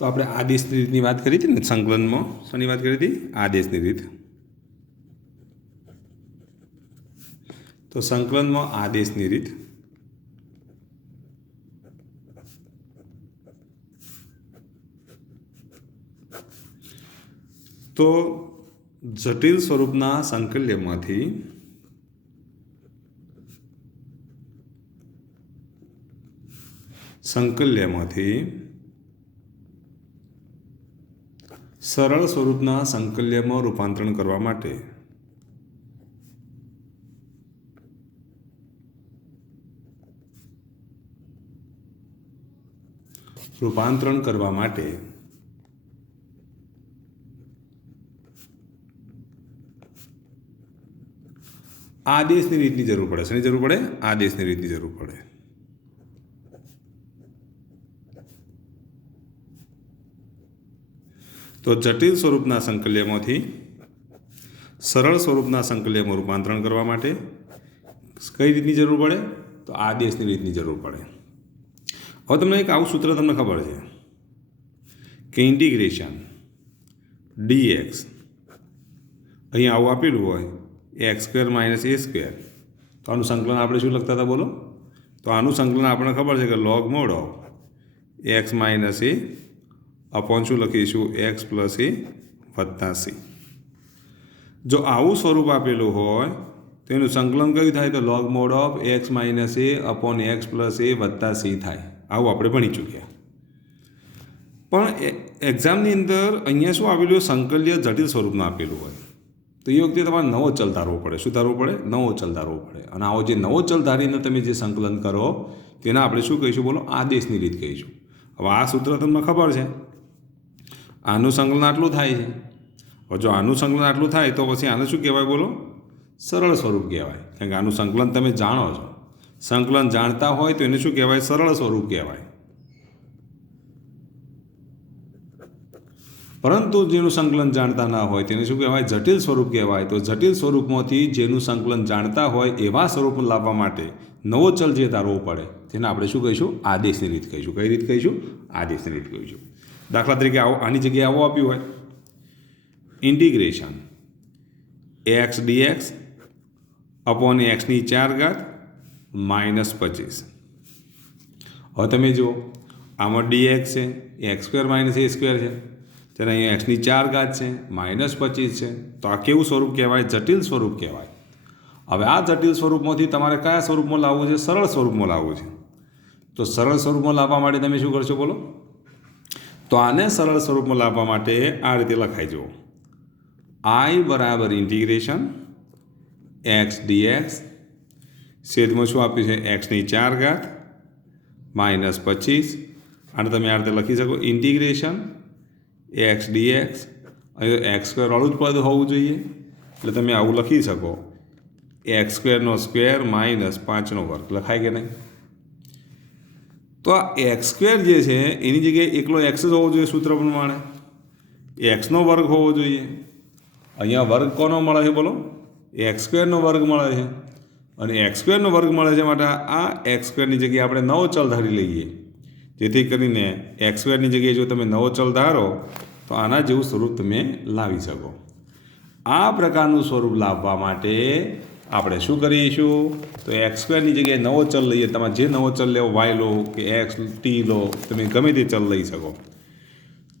તો આપણે આદેશની રીતની વાત કરી હતી ને સંકલનમાં શેની વાત કરી હતી આદેશની રીત તો સંકલનમાં આદેશની રીત તો જટિલ સ્વરૂપના સંકલ્યમાંથી સરળ સ્વરૂપના સંકલ્યમાં રૂપાંતરણ કરવા માટે આદેશની રીતની જરૂર પડે. શેની જરૂર પડે? આદેશની રીતની જરૂર પડે. તો જટિલ સ્વરૂપના સંકલ્યમાંથી સરળ સ્વરૂપના સંકલ્યમાં રૂપાંતરણ કરવા માટે કઈ રીતની જરૂર પડે? તો આદેશની રીતની જરૂર પડે. હવે તમને એક આવું સૂત્ર તમને ખબર છે કે ઇન્ટિગ્રેશન dx અહીં આવું આપેલું હોય x² - a². તો આનું સંકલન આપણે શું લખતા હતા બોલો? તો આનું સંકલન આપણને ખબર છે કે log mod of x - a upon શું લખીશું x + a + c. જો આવું સ્વરૂપ આપેલું હોય તો એનું સંકલન કયું થાય? તો log mod of x - a upon x + a + c થાય. આવું આપણે ભણી ચૂક્યા. પણ એક્ઝામની અંદર અહીંયા શું આપેલું? સંકલ્ય જટિલ સ્વરૂપમાં આપેલું હોય તો એ વખતે તમારે નવો ચલ ધારવો પડે. શું ધારવો પડે? નવો ચલ ધારવો પડે. અને આવો જે નવો ચલ ધારીને તમે જે સંકલન કરો તેના આપણે શું કહીશું બોલો? આદેશની રીત કહીશું. હવે આ સૂત્ર તમને ખબર છે, આનું સંકલન આટલું થાય છે. હવે જો આનું સંકલન આટલું થાય તો પછી આને શું કહેવાય બોલો? સરળ સ્વરૂપ કહેવાય. કારણ કે આનું સંકલન તમે જાણો છો. સંકલન જાણતા હોય તો એને શું કહેવાય? સરળ સ્વરૂપ કહેવાય. પરંતુ જેનું સંકલન જાણતા ના હોય તેને શું કહેવાય? જટિલ સ્વરૂપ કહેવાય. તો જટિલ સ્વરૂપમાંથી જેનું સંકલન જાણતા હોય એવા સ્વરૂપ લાવવા માટે નવો ચલ જે ધારવો પડે તેને આપણે શું કહીશું? આદેશની રીત કહીશું. કઈ રીત કહીશું? આદેશની રીત કહીશું. દાખલા તરીકે આની જગ્યાએ આવું આપ્યું હોય integration x dx upon x⁴ - 25. હવે તમે જુઓ આમાં dx છે, x² - a² છે, ત્યારે અહીંયા x⁴ છે, -25 છે. તો આ કેવું સ્વરૂપ કહેવાય? જટિલ સ્વરૂપ કહેવાય. હવે આ જટિલ સ્વરૂપમાંથી તમારે કયા સ્વરૂપમાં લાવવું છે? સરળ સ્વરૂપમાં લાવવું છે. તો સરળ સ્વરૂપમાં લાવવા માટે તમે શું કરશો બોલો? તો આને સરળ સ્વરૂપમાં લાવવા માટે આ રીતે લખાઈ જુઓ I = ઇન્ટિગ્રેશન x dx છેદમાં શું આપ્યું છે? x⁴ -25. અને તમે આ રીતે લખી શકો ઇન્ટિગ્રેશન x dx. અહીં x² વાળું જ પદ હોવું જોઈએ એટલે તમે આવું લખી શકો x² - 5 લખાય કે નહીં? તો આ x² જે છે એની જગ્યાએ એકલો x જ હોવો જોઈએ સૂત્ર પ્રમાણે. x² હોવો જોઈએ. અહીંયા વર્ગ કોનો મળે છે બોલો? x² વર્ગ મળે છે. અને x² વર્ગ મળે છે માટે આ x² ની જગ્યાએ આપણે નવો ચલ ધારી લઈએ. જેથી કરીને x² ની જગ્યાએ જો તમે નવો ચલ ધારો તો આના જેવું સ્વરૂપ તમે લાવી શકો. આ પ્રકારનું સ્વરૂપ લાવવા માટે આપણે શું કરીશું? તો x² ની જગ્યાએ નવો ચલ લઈએ. તમારે જે નવો ચલ લેવો y લો કે x t લો, તમે ગમે તે ચલ લઈ શકો.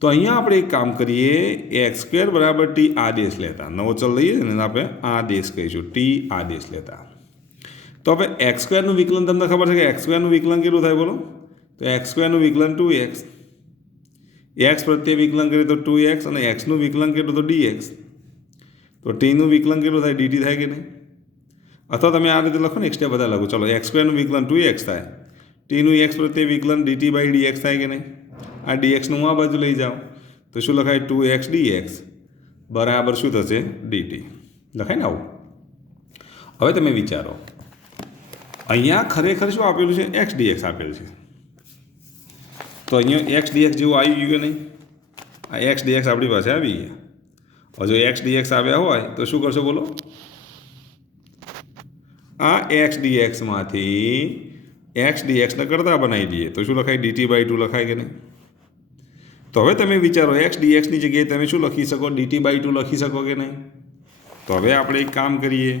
તો અહીંયા આપણે એક કામ કરીએ x² = t આદેશ લેતા નવો ચલ લઈએ ને આપણે આદેશ કહીશું t આદેશ લેતા. તો હવે x² નું વિકલન તમને ખબર છે કે x² નું વિકલન કેટલું થાય બોલો? તો x² નું વિકલન 2x. x પ્રત્યે વિકલન કરીએ તો 2x અને x નું વિકલન કેટલું તો dx. તો t નું વિકલન કેટલું થાય? dt થાય કે નહીં? અથવા તમે આ રીતે લખો ને એક સ્ટેપ બધા લખો. ચલો x² નું વિકલન 2x થાય. t નું x પ્રત્યે વિકલન dt/dx થાય કે નહીં? આ dx નું આ બાજુ લઈ જાઓ તો શું લખાય? 2x dx બરાબર શું થશે? dt લખાય ને આવું. હવે તમે વિચારો અહીંયા ખરેખર શું આપેલું છે? x dx આપેલું છે. તો અહીંયા x dx જેવું આવી ગયું કે નહીં? આ x dx આપણી પાસે આવી ગયા. હવે જો x dx આવ્યા હોય તો શું કરશો બોલો? આ x dx માંથી x dx ને કરતા બનાવી દઈએ તો શું લખાય? dt/2 લખાય કે નહીં? તો હવે તમે વિચારો એક્સ ડીએક્સની જગ્યાએ તમે શું લખી શકો? dt/2 લખી શકો કે નહીં? તો હવે આપણે એક કામ કરીએ,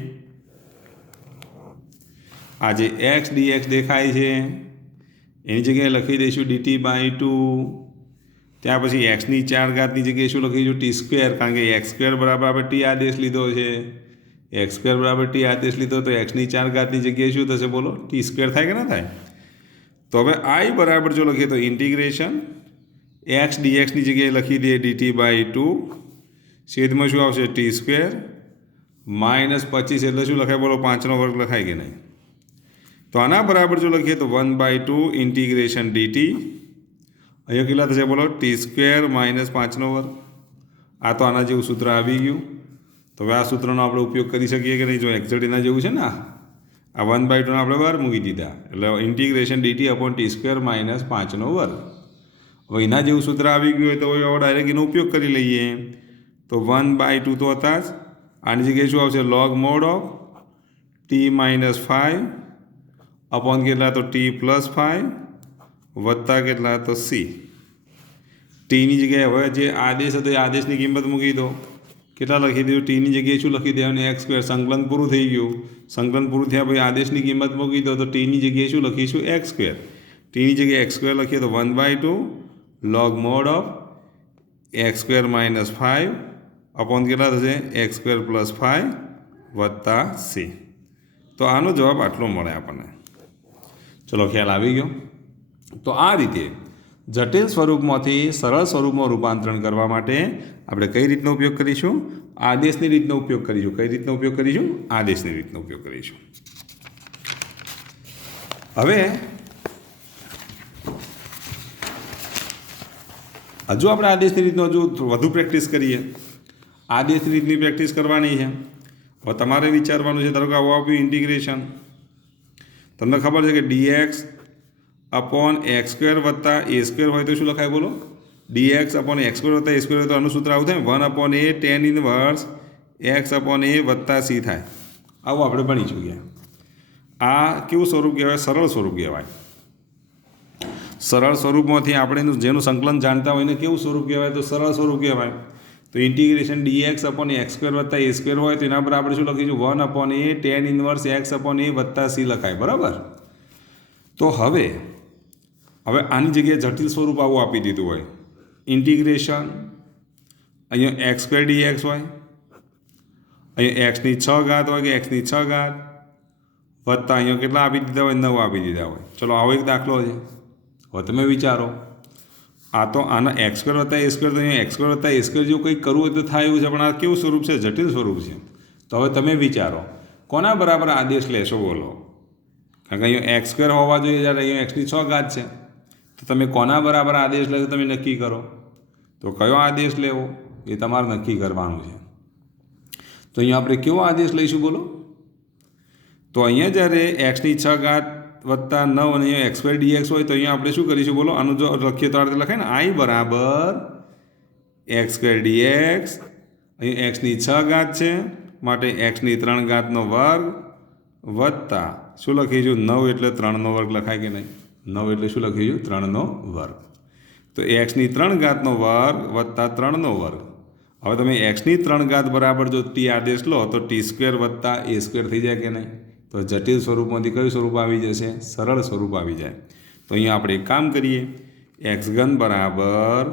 આ જે એક્સ ડીએક્સ દેખાય છે એની જગ્યાએ લખી દઈશું dt/2. ત્યાર પછી એક્સની 4 ઘાતની જગ્યાએ શું લખીશું? t², કારણ કે x² બરાબર આપણે t આદેશ લીધો છે. x² બરાબર t આદેશ લીધો તો એક્સની 4 ઘાતની જગ્યાએ શું થશે બોલો? t² થાય કે ના થાય? તો હવે i બરાબર જો લખીએ તો ઇન્ટિગ્રેશન એક્સ ડીએક્સની જગ્યાએ લખી દઈએ dt/2, છેદમાં શું આવશે? t² -25 એટલે શું લખાય બોલો? 5નો વર્ગ લખાય કે નહીં? તો આના બરાબર જો લખીએ તો 1/2 ઇન્ટિગ્રેશન dt. અહીંયા કેટલા થશે બોલો? t² -5નો વર્ગ. આ તો આના જેવું સૂત્ર આવી ગયું. તો હવે આ સૂત્રનો આપણે ઉપયોગ કરી શકીએ કે નહીં? જો એક્ઝેક્ટ એના જેવું છે ને, આ 1/2 આપણે બહાર મૂકી દીધા એટલે ઇન્ટિગ્રેશન dt/t² -5નો વર્ગ. હવે એના જેવું સૂત્ર આવી ગયું હોય તો હવે ડાયરેક્ટ એનો ઉપયોગ કરી લઈએ. તો 1/2 તો હતા જ, આની જગ્યાએ શું આવશે? log mod of t-5 upon કેટલા? તો t+5 વત્તા કેટલા? તો c. ટીની જગ્યાએ હવે જે આદેશ હતો એ આદેશની કિંમત મૂકી દો. કેટલા લખી દીધું? ટીની જગ્યાએ શું લખી દેવાનું? x². સંકલન પૂરું થઈ ગયું. સંકલન પૂરું થયા પછી આદેશની કિંમત મૂકી દો તો ટીની જગ્યાએ શું લખીશું? x². ટીની જગ્યાએ x² લખીએ તો 1/2 log mod of x² -5 upon કેટલા થશે? x² + 5 વત્તા c. તો આનો જવાબ આટલો મળે આપણને. ચલો, ખ્યાલ આવી ગયો? તો આ રીતે જટિલ સ્વરૂપમાંથી સરળ સ્વરૂપમાં રૂપાંતરણ કરવા માટે આપણે કઈ રીતનો ઉપયોગ કરીશું? આદેશની રીતનો ઉપયોગ કરીશું. કઈ રીતનો ઉપયોગ કરીશું? આદેશની રીતનો ઉપયોગ કરીશું. હવે હજુ આપણે આદેશની રીતનો વધુ પ્રેક્ટિસ કરીએ. આદેશની રીતની પ્રેક્ટિસ કરવાની છે. હવે તમારે વિચારવાનું છે, ધારો કે આવું આપ્યું ઇન્ટિગ્રેશન. તમને ખબર છે કે dx અપોન x² વત્તા a² હોય તો શું લખાય બોલો? dx અપોન x² વત્તા a² હોય તો આનું સૂત્ર આવું થાય, 1/a tan inverse x/a વત્તા c થાય. આવું આપણે ભણી ચૂક્યા. આ કેવું સ્વરૂપ કહેવાય? સરળ સ્વરૂપ કહેવાય. સરળ સ્વરૂપમાંથી આપણે જેનું સંકલન જાણતા હોય એને કેવું સ્વરૂપ કહેવાય? તો સરળ સ્વરૂપ કહેવાય. તો ઇન્ટિગ્રેશન dx અપોન x² વત્તા a² હોય તો એના પર આપણે શું લખીશું? 1/a tan inverse x/a વત્તા c લખાય. બરાબર? તો હવે આની જગ્યાએ જટિલ સ્વરૂપ આવું આપી દીધું હોય, ઇન્ટિગ્રેશન અહીંયા x² dx હોય, અહીંયા xની 6 ઘાત હોય કે xની 6 ઘાત વત્તા અહીંયા કેટલા આપી દીધા હોય? 9 આપી દીધા હોય. ચલો, આવો એક દાખલો છે. હવે તમે વિચારો, આ તો આના x² વત્તા a² તો અહીંયા x² વત્તા a² જેવું કંઈક કરવું હોય તો થાય એવું છે, પણ આ કેવું સ્વરૂપ છે? જટિલ સ્વરૂપ છે. તો હવે તમે વિચારો કોના બરાબર આદેશ લેશો બોલો? કારણ કે અહીંયા x² હોવા જોઈએ જ્યારે અહીંયા xની 6 ઘાત છે. તો તમે કોના બરાબર આદેશ લેશો તમે નક્કી કરો. તો કયો આદેશ લેવો એ તમારે નક્કી કરવાનું છે. તો અહીંયા આપણે કેવો આદેશ લઈશું બોલો? તો અહીંયા જ્યારે xની 6 ઘાત વત્તા 9 અને અહીંયા x² dx હોય તો અહીંયા આપણે શું કરીશું બોલો? આનું જો લખીએ તો આ રીતે લખાય ને, i બરાબર x² dx. અહીં xની 6 ઘાત છે માટે xની 3 ઘાતનો વર્ગ વત્તા શું લખીશું? 9 એટલે 3નો વર્ગ લખાય કે નહીં? 9 એટલે શું લખીશું? 3નો વર્ગ. તો xની 3 ઘાતનો વર્ગ વત્તા 3નો વર્ગ. હવે તમે xની 3 ઘાત બરાબર જો t આદેશ લો તો t² વત્તા a² થઈ જાય કે નહીં? તો જટિલ સ્વરૂપમાંથી કયું સ્વરૂપ આવી જશે? સરળ સ્વરૂપ આવી જાય. તો અહીંયા આપણે એક કામ કરીએ, x³ બરાબર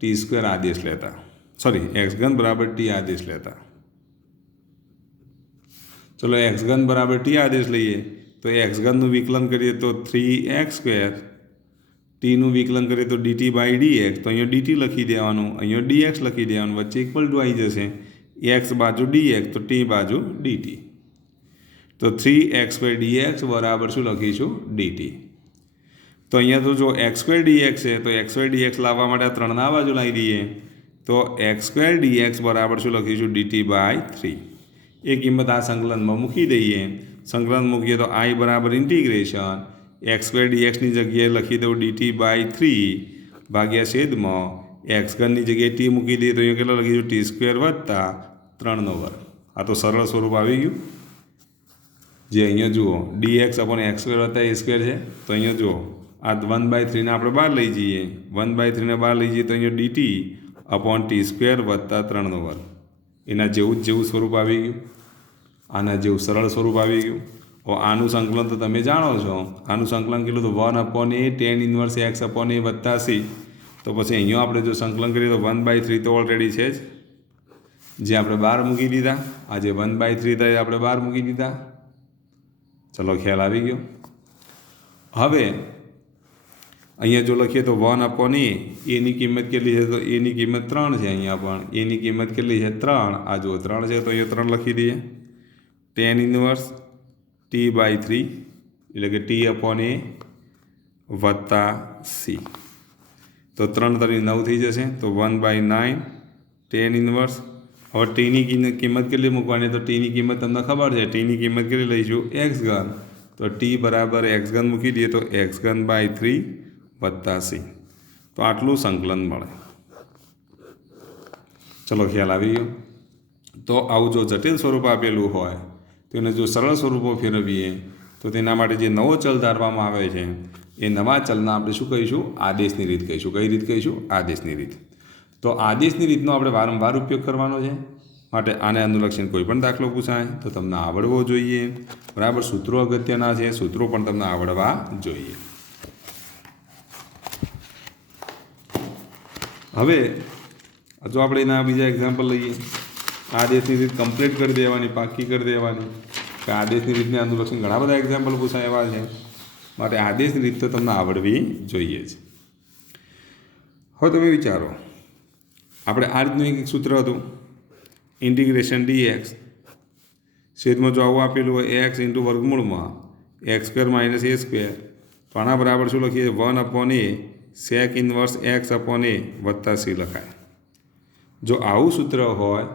t² આદેશ લેતા, x³ બરાબર t આદેશ લેતા. ચલો, x³ બરાબર t આદેશ લઈએ તો x³ વિકલન કરીએ તો 3x², ટીનું વિકલન કરીએ તો dt/dx. તો અહીંયા dt લખી દેવાનું, અહીંયા dx લખી દેવાનું, વચ્ચે ઇક્વલ ટુ આવી જશે. x બાજુ dx તો t બાજુ dt. તો 3x² dx બરાબર શું લખીશું? dt. તો અહીંયા તો જો x² dx છે તો x² dx લાવવા માટે 3 બાજુ લાવી દઈએ તો x² dx બરાબર શું લખીશું? dt/3. એ કિંમત આ સંકલનમાં મૂકી દઈએ. સંકલન મૂકીએ તો i બરાબર ઇન્ટિગ્રેશન x² dxની જગ્યાએ લખી દઉં dt/3 ભાગ્યા છેદમાં x3ની જગ્યાએ t મૂકી દઈએ તો અહીંયા કેટલા લખીશું? t² વત્તા 3નો વર્ગ. આ તો સરળ સ્વરૂપ આવી ગયું. જે અહીંયા જુઓ dx અપોન x² વત્તા a² છે તો અહીંયા જુઓ આ 1/3 આપણે બહાર લઈ જઈએ, 1/3 બહાર લઈ જઈએ તો અહીંયા dt અપોન t² વત્તા 3નો વર્ગ એના જેવું સ્વરૂપ આવી ગયું, આના જેવું સરળ સ્વરૂપ આવી ગયું. હવે આનું સંકલન તો તમે જાણો છો, આનું સંકલન કેટલું તો 1/a tan inverse x upon a વત્તા c. તો પછી અહીંયા આપણે જો સંકલન કરીએ તો 1/3 તો ઓલરેડી છે જ, જે આપણે બહાર મૂકી દીધા. આ જે 1/3 થાય આપણે બહાર મૂકી દીધા. ચલો ખ્યાલ આવી ગયો. હવે અહીંયા જો લખીએ તો 1/a એની કિંમત કેટલી છે તો એની કિંમત 3 છે. અહીંયા પણ એની કિંમત કેટલી છે 3. આ જો 3 છે તો અહીંયા 3 લખી દઈએ. tan ઇન્વર્સ t/3 એટલે કે t/a વત્તા c. તો 3 તરી 9 થઈ જશે તો 1/9 tan ઇન્વર્સ. હવે ટીની કિંમત કેટલી મૂકવાની તો ટીની કિંમત તમને ખબર છે, ટીની કિંમત કેટલી લઈશું x3. તો t બરાબર x3 મૂકી દઈએ તો x3/3 વત્તા c. તો આટલું સંકલન મળે. ચલો ખ્યાલ આવી ગયો. તો આવું જો જટિલ સ્વરૂપ આપેલું હોય તો એને જો સરળ સ્વરૂપો ફેરવીએ તો તેના માટે જે નવો ચલ ધારવામાં આવે છે એ નવા ચલના આપણે શું કહીશું? આદેશની રીત કહીશું. કઈ રીત કહીશું? આદેશની રીત. તો આદેશની રીતનો આપણે વારંવાર ઉપયોગ કરવાનો છે. માટે આને અનુલક્ષીને કોઈ પણ દાખલો પૂછાય તો તમને આવડવો જોઈએ. બરાબર, સૂત્રો અગત્યના છે, સૂત્રો પણ તમને આવડવા જોઈએ. હવે જો આપણે એના બીજા એક્ઝામ્પલ લઈએ. આદેશની રીત કમ્પ્લીટ કરી દેવાની, પાકી કરી દેવાની. કે આદેશની રીતને અનુલક્ષીને ઘણા બધા એક્ઝામ્પલ પૂછાય એવા છે. માટે આદેશની રીત તો તમને આવડવી જોઈએ જ. હવે તમે વિચારો, આપણે આ રીતનું એક સૂત્ર હતું, ઇન્ટિગ્રેશન dx છેદમાં જો આવું આપેલું હોય x ઇન્ટુ વર્ગમૂળમાં x² માઇનસ a². તો આના બરાબર શું લખીએ? 1/a sec inverse x upon a વત્તા c લખાય. જો આવું સૂત્ર હોય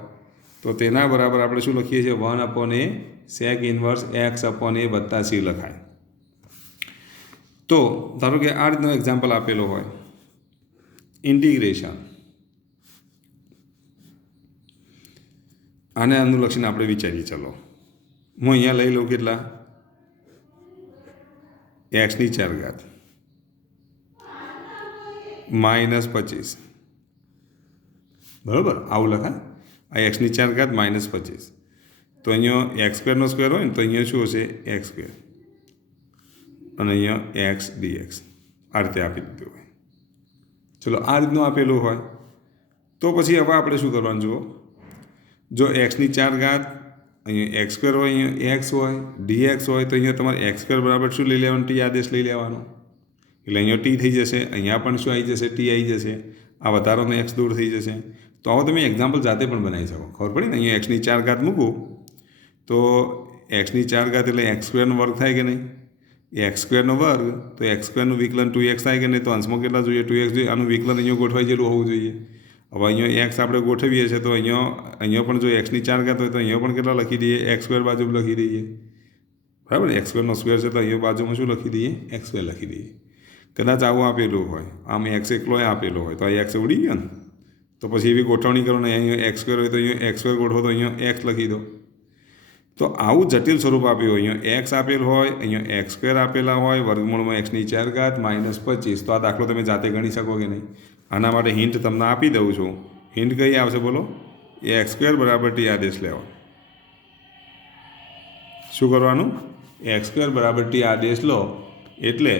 તો તેના બરાબર આપણે શું લખીએ છીએ? 1/a sec inverse x upon a વત્તા c લખાય. તો ધારો કે આ રીતનો એક્ઝામ્પલ આપેલો હોય, ઇન્ટિગ્રેશન. આને અનુલક્ષીને આપણે વિચારીએ. ચલો હું અહીંયા લઈ લઉં કેટલા? x⁴ minus 25. બરાબર, આવું લખાય. આ x⁴ માઇનસ 25. તો અહીંયા x² સ્ક્વેર હોય ને તો અહીંયા શું હશે? x² અને અહીંયા x dx આ રીતે આપી દીધું હોય. ચલો આ રીતનું આપેલું હોય તો પછી હવે આપણે શું કરવાનું? જુઓ, જો x⁴ અહીંયા x² હોય, અહીંયા x હોય, dx હોય તો અહીંયા તમારે x² બરાબર શું લઈ લેવાનું? t આદેશ લઈ લેવાનો. એટલે અહીંયા t થઈ જશે, અહીંયા પણ શું આવી જશે? t આવી જશે. આ વધારાનો x દૂર થઈ જશે. તો આવો તમે એક્ઝામ્પલ જાતે પણ બનાવી શકો. ખબર પડી ને? અહીંયા x⁴ મૂકું તો x⁴ એટલે x² નો વર્ગ થાય કે નહીં? x² નો વર્ગ તો x² નું વિકલન 2x થાય કે નહીં? તો અંશમાં કેટલા જોઈએ? 2x જોઈએ. આનું વિકલન અહીંયા ગોઠવાઈ જેટલું હોવું જોઈએ. હવે અહીંયા x આપણે ગોઠવીએ છીએ તો અહીંયા પણ જો x⁴ હોય તો અહીંયા પણ કેટલા લખી દઈએ? x² બાજુ લખી દઈએ. બરાબર, x² નો સ્ક્વેર છે તો અહીંયા બાજુમાં શું લખી દઈએ? x² લખી દઈએ. કદાચ આવું આપેલું હોય, આમ x એકલો આપેલો હોય તો આ x ઉડી ગયો ને. તો પછી એવી ગોઠવણી કરો ને, અહીંયા x² હોય તો અહીંયા x² ગોઠવો તો અહીંયા x લખી દો. તો આવું જટિલ સ્વરૂપ આપ્યું હોય, અહીંયા x આપેલ હોય, અહીંયા x² આપેલા હોય, વર્ગમૂળમાં x⁴ માઇનસ 25. તો આ દાખલો તમે જાતે ગણી શકો કે નહીં? આના માટે હિન્ટ તમને આપી દઉં છું. હિન્ટ કઈ આવશે બોલો? x² બરાબર t આદેશ લેવાનો. શું કરવાનું? x² બરાબર t આદેશ લો એટલે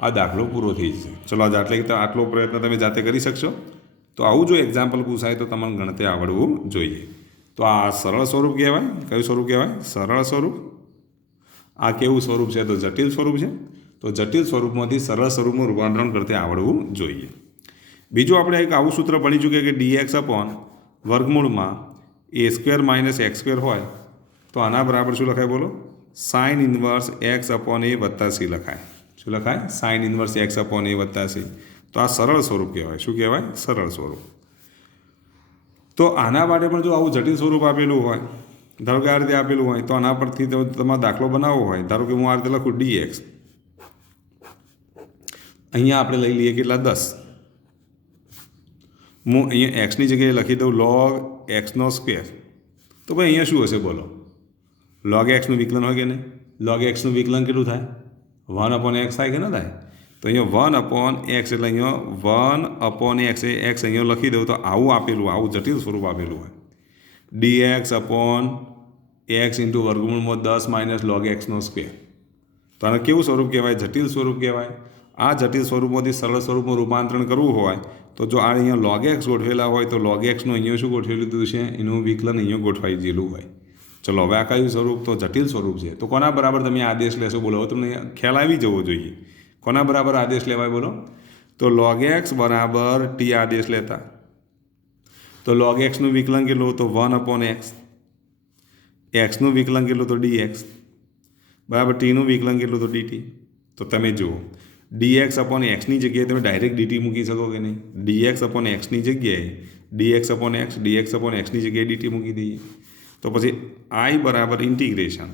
આ દાખલો પૂરો થઈ જશે. ચલો આટલો પ્રયત્ન તમે જાતે કરી શકશો. તો આવું જો એક્ઝામ્પલ પૂછાય તો તમને ગણતરી આવડવું જોઈએ. તો આ સરળ સ્વરૂપ કહેવાય. કયું સ્વરૂપ કહેવાય? સરળ સ્વરૂપ. આ કેવું સ્વરૂપ છે? તો જટિલ સ્વરૂપ છે. તો જટિલ સ્વરૂપમાંથી સરળ સ્વરૂપનું રૂપાંતરણ કરતા આવડવું જોઈએ. બીજું આપણે એક આવું સૂત્ર ભણી ચૂક્યા કે dx અપોન વર્ગમૂળમાં a² માઇનસ x² હોય તો આના બરાબર શું લખાય બોલો? Sine inverse x upon a વત્તા c લખાય. શું લખાય? Sine inverse x upon a વત્તા c. તો આ સરળ સ્વરૂપ કહેવાય. શું કહેવાય? સરળ સ્વરૂપ. તો આના માટે પણ જો આવું જટિલ સ્વરૂપ આપેલું હોય, ધારો કે આ રીતે આપેલું હોય તો આના પરથી તમારે દાખલો બનાવવો હોય. ધારો કે હું આ રીતે લખું dx, અહીંયા આપણે લઈ લઈએ કેટલા? 10. હું અહીંયા x ની જગ્યાએ લખી દઉં log x² તો ભાઈ અહીંયા શું હશે બોલો? log x નું વિકલન હોય કે નહીં? log x નું વિકલન કેટલું થાય? 1/x થાય કે ન થાય? તો અહીંયા 1/x એટલે અહીંયા 1/x એ x અહીંયા લખી દઉં તો આવું આપેલું, આવું જટિલ સ્વરૂપ આપેલું હોય dx/x ઇન્ટુ વર્ગમૂળમાં 10 - log x² તો આને કેવું સ્વરૂપ કહેવાય? જટિલ સ્વરૂપ કહેવાય. આ જટિલ સ્વરૂપમાંથી સરળ સ્વરૂપમાં રૂપાંતરણ કરવું હોય તો જો આ અહીંયા log x ગોઠવેલા હોય તો log x નું અહીંયા શું ગોઠવી લીધું છે? એનું વિકલન અહીંયા ગોઠવાઈ ગયેલું હોય. ચલો હવે આ કયું સ્વરૂપ? તો જટિલ સ્વરૂપ છે. તો કોના બરાબર તમે આદેશ લેશો? બોલો, તમને ખ્યાલ આવી જવો જોઈએ. કોના બરાબર આદેશ લેવાય? બોલો. તો log x બરાબર t આદેશ લેતા. તો log x નું વિકલન કેટલું? તો 1/x. x નું વિકલન કેટલું? તો dx બરાબર. t નું વિકલન કેટલું? તો dt. તો તમે જુઓ dx/x ની જગ્યાએ તમે ડાયરેક્ટ dt મૂકી શકો કે નહીં? dx/x ની જગ્યાએ dx/x ની જગ્યાએ dt મૂકી દઈએ તો પછી I બરાબર ઇન્ટિગ્રેશન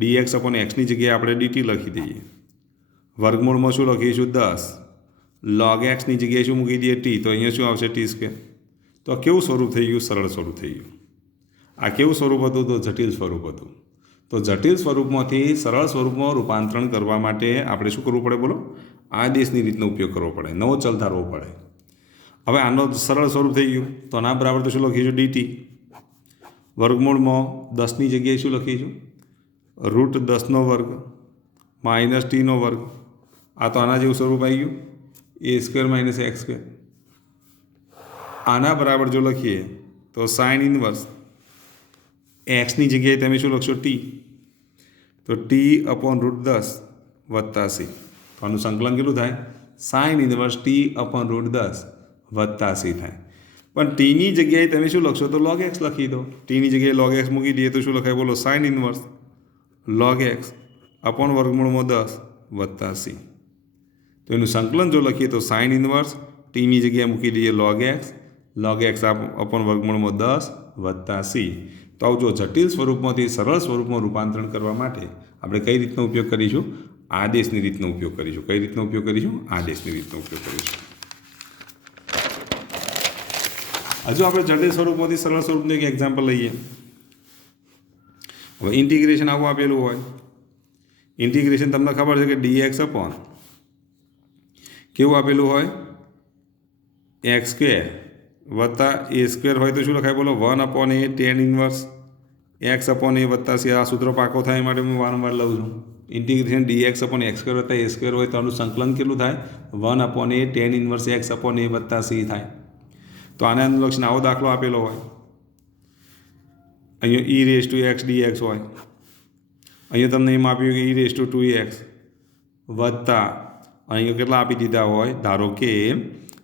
dx/x ની જગ્યાએ આપણે dt લખી દઈએ. વર્ગમૂળમાં શું લખીશું? 10 log x ની જગ્યાએ શું મૂકી દઈએ? t. તો અહીંયા શું આવશે? t². તો આ કેવું સ્વરૂપ થઈ ગયું? સરળ સ્વરૂપ થઈ ગયું. આ કેવું સ્વરૂપ હતું? તો જટિલ સ્વરૂપ હતું. તો જટિલ સ્વરૂપમાંથી સરળ સ્વરૂપમાં રૂપાંતરણ કરવા માટે આપણે શું કરવું પડે? બોલો. આદેશની રીતનો ઉપયોગ કરવો પડે, નવો ચલ ધારવો પડે. હવે આનો સરળ સ્વરૂપ થઈ ગયું તો આના બરાબર તો શું લખીશું? dt. વર્ગમૂળમાં 10ની જગ્યાએ શું લખીશું? √10² - t². આ તો આના જેવું સ્વરૂપ આવી ગયું a² - x². આના બરાબર જો લખીએ તો sin ઇન્વર્સ x ની જગ્યાએ તમે શું લખશો? t. તો t/√10 વત્તા c. તો આનું સંકલન કેટલું થાય? sin ઇન્વર્સ t/√10 વત્તા c થાય. પણ ટીની જગ્યાએ તમે શું લખશો? તો log x લખી દો. ટીની જગ્યાએ log x મૂકી દઈએ તો શું લખાય? બોલો. sin ઇન્વર્સ log x /√10 વત્તા c. તો એનું સંકલન જો લખીએ તો sin ઇન્વર્સ ટીની જગ્યાએ મૂકી દઈએ log x /√10 વત્તા c. તો આવું જો જટિલ સ્વરૂપમાંથી સરળ સ્વરૂપમાં રૂપાંતરણ કરવા માટે આપણે કઈ રીતનો ઉપયોગ કરીશું? આદેશની રીતનો ઉપયોગ કરીશું. કઈ રીતનો ઉપયોગ કરીશું? આદેશની રીતનો ઉપયોગ કરીશું. હજુ આપણે જટિલ સ્વરૂપમાંથી સરળ સ્વરૂપનું એક એક્ઝામ્પલ લઈએ. હવે ઇન્ટિગ્રેશન આવું આપેલું હોય. ઇન્ટિગ્રેશન તમને ખબર છે કે dx અપોન કેવું આપેલું હોય? x² વત્તા a² હોય તો શું લખાય? બોલો. 1/a tan ઇન્વર્સ x/a વત્તા c. આ સૂત્ર પાકો થાય માટે હું વારંવાર લઉં છું. ઇન્ટિગ્રેશન dx/x² વત્તા a² હોય તો આનું સંકલન કેટલું થાય? 1/a tan ઇન્વર્સ x/a વત્તા c થાય. તો આને અનુલક્ષીને આવો દાખલો આપેલો હોય. અહીંયા e⁻x dx હોય. અહીંયા તમને એમ આપ્યું કે e⁻2x વત્તા અહીંયા કેટલા આપી દીધા હોય? ધારો કે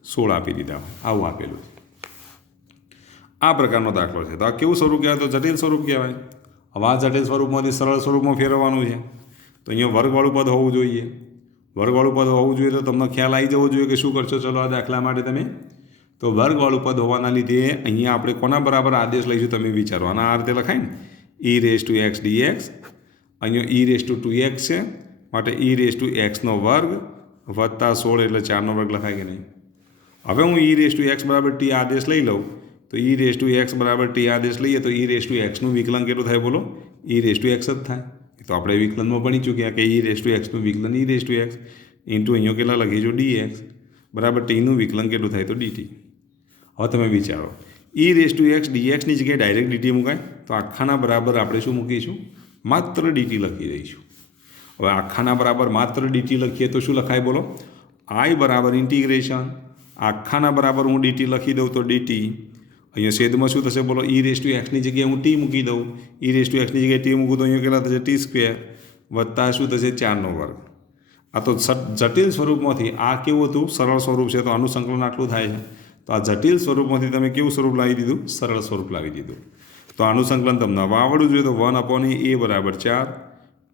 16 આપી દીધા હોય. આવું આપેલું છે. આ પ્રકારનો દાખલો છે. તો આ કેવું સ્વરૂપ કહેવાય? તો જટિલ સ્વરૂપ કહેવાય. હવે આ જટિલ સ્વરૂપમાંથી સરળ સ્વરૂપમાં ફેરવવાનું છે. તો અહીંયા વર્ગવાળું પદ હોવું જોઈએ. વર્ગવાળું પદ હોવું જોઈએ તો તમને ખ્યાલ આવી જવો જોઈએ કે શું કરશો. ચલો આ દાખલા માટે તમે તો વર્ગવાળું પદ હોવાના લીધે અહીંયા આપણે કોના બરાબર આદેશ લઈશું? તમે વિચારો. આના આ રીતે લખાય ને e⁻x dx. અહીંયા e⁻2x છે માટે e⁻x² વત્તા 16 એટલે 4નો વર્ગ લખાય કે નહીં? હવે હું e⁻x બરાબર t આદેશ લઈ લઉં તો e⁻x બરાબર t આદેશ લઈએ તો e⁻x નું વિકલન કેટલું થાય? બોલો. e⁻x જ થાય. તો આપણે વિકલનમાં ભણી ચૂક્યા કે e⁻x નું વિકલન e⁻x ઇન્ટુ અહીંયા કેટલા લખીશું? dx બરાબર ટીનું વિકલન કેટલું થાય? તો dt. હવે તમે વિચારો e⁻x dxની જગ્યાએ ડાયરેક્ટ dt મુકાય તો આખાના બરાબર આપણે શું મૂકીશું? માત્ર dt લખી દઈશું. હવે આખાના બરાબર માત્ર dt લખીએ તો શું લખાય? બોલો. I બરાબર ઇન્ટિગ્રેશન આખાના બરાબર હું dt લખી દઉં તો dt. અહીંયા છેદમાં શું થશે? બોલો. e⁻x ની જગ્યાએ હું t મૂકી દઉં. e⁻x ની જગ્યાએ t મૂકું તો અહીંયા કેટલા થશે? t² વત્તા શું થશે? 4નો વર્ગ. આ તો જટિલ સ્વરૂપમાંથી આ કેવું હતું? સરળ સ્વરૂપ છે. તો આનું સંકલન આટલું થાય છે. તો આ જટિલ સ્વરૂપમાંથી તમે કેવું સ્વરૂપ લાવી દીધું? સરળ સ્વરૂપ લાવી દીધું. તો આનું સંકલન તમને આવડવું જોઈએ. તો 1/a બરાબર 4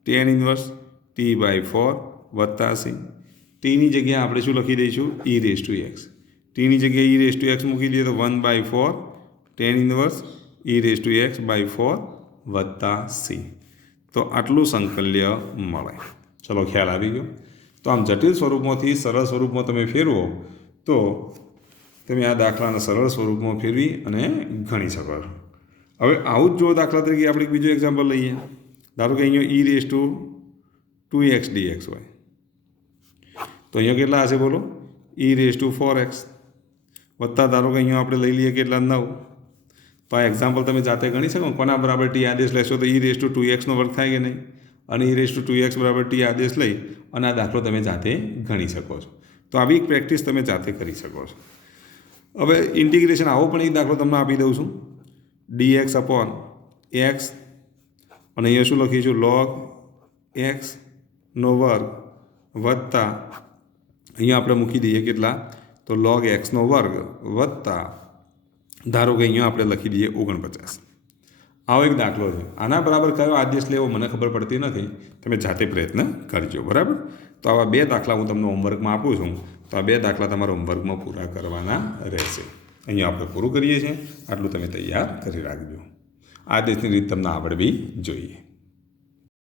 tan ઇન્વર્સ t/4 વત્તા c. ટીની જગ્યાએ આપણે શું લખી દઈશું? e⁻x. ટીની જગ્યાએ e⁻x મૂકી દઈએ તો 1/4 tan ઇન્વર્સ e⁻x/4 વત્તા c. તો આટલું સંકલ્ય મળે. ચલો ખ્યાલ આવી ગયો. તો આમ જટિલ સ્વરૂપમાંથી સરળ સ્વરૂપમાં તમે ફેરવો તો તમે આ દાખલાના સરળ સ્વરૂપમાં ફેરવી અને ગણી શકો. હવે આવું જ જો દાખલા તરીકે આપણે બીજું એક્ઝામ્પલ લઈએ. ધારો કે અહીંયા e⁻2x dx હોય. તો અહીંયા કેટલા હશે બોલો e⁴x વત્તા ધારો કે અહીંયા આપણે લઈ લઈએ કેટલા 9. તો આ એક્ઝામ્પલ તમે જાતે ગણી શકો કોના બરાબર ટી આદેશ લેશો તો e⁴x નો વર્ગ થાય કે નહીં અને e⁴x બરાબર ટી આદેશ લઈ અને આ દાખલો તમે જાતે ગણી શકો છો. તો આવી એક પ્રેક્ટિસ તમે જાતે કરી શકો છો. હવે ઇન્ટિગ્રેશન આવો પણ એક દાખલો તમને આપી દઉં છું dx અપોન x અને અહીંયા શું લખીશું log x નો વર્ગ વત્તા અહીંયા આપણે મૂકી દઈએ કેટલા તો log x નો વર્ગ વત્તા ધારો કે અહીંયા આપણે લખી દઈએ 49. આવો એક દાખલો છે. આના બરાબર કયો આદેશ લેવો મને ખબર પડતી નથી, તમે જાતે પ્રયત્ન કરજો. બરાબર. તો આવા 2 દાખલા હું તમને હોમવર્કમાં આપું છું. તો આ 2 દાખલા તમારા હોમવર્કમાં પૂરા કરવાના રહેશે. અહીંયા આપણે પૂરું કરીએ છીએ. આટલું તમે તૈયાર કરી રાખજો. આદેશની રીત તમને આવડવી જોઈએ.